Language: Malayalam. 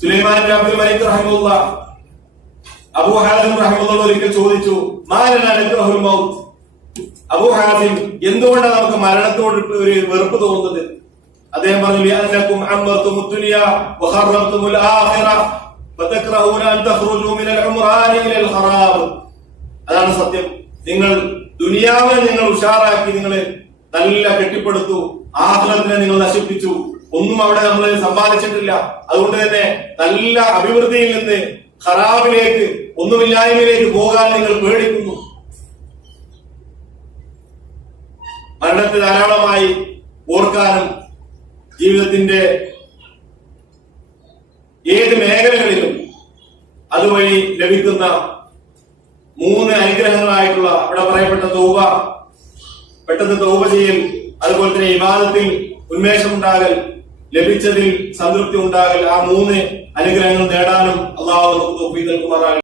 സുലൈമാൻ ബിൻ അബ്ദുൽ മലിക് റഹിമഹുല്ലാ അബൂ ഹാസിം റഹിമഹുല്ലാഹ് ഒരിക്കൽ ചോദിച്ചു, മാലനാ നക്റഹുൽ മൗത്ത്. അബൂ ഹാസിം, എന്തുകൊണ്ടാണ് നമുക്ക് മരണത്തോട് ഒരു വെറുപ്പ് തോന്നുന്നത്? അദ്ദേഹം പറഞ്ഞു, ലിഅന്നകും അമ്മർതുമുദ് ദുനിയ വഖററതുമുൽ ആഖിറ ഫതക്റഹൂന അൻ തഖ്റുജൂ മിനൽ ഉംറാനി ഇലൽ ഖറാബ്. അതാണ് സത്യം. നിങ്ങൾ ദുനിയാവിനെ നിങ്ങൾ ഉഷാറാക്കി, നിങ്ങൾ നല്ല കെട്ടിപ്പടുത്തു, ആഖിറത്തിനെ നിങ്ങൾ നശിപ്പിച്ചു. ഒന്നും അവിടെ നമ്മൾ സമ്പാദിച്ചിട്ടില്ല. അതുകൊണ്ട് തന്നെ നല്ല അഭിവൃദ്ധിയിൽ നിന്ന് ഖറാബിലേക്ക്, ഒന്നുമില്ലായ്മയിലേക്ക് പോകാൻ നിങ്ങൾ പേടിക്കുന്നു. മരണത്തെ ധാരാളമായി ഓർക്കാനും ജീവിതത്തിന്റെ ഏത് മേഖലകളിലും അതുവഴി ലഭിക്കുന്ന 3 അനുഗ്രഹങ്ങളായിട്ടുള്ള ഇവിടെ പറയപ്പെട്ട തൗബ, പെട്ടെന്ന് തൗബ ചെയ്യൽ, അതുപോലെ തന്നെ ഇബാദത്തിൽ ഉന്മേഷം ഉണ്ടാകൽ, ലഭിച്ചതിൽ സംതൃപ്തി ഉണ്ടാകൽ, ആ 3 അനുഗ്രഹങ്ങൾ നേടാനും അല്ലാഹു നമുക്ക് തൗഫീഖ് നൽകുമാറാകട്ടെ.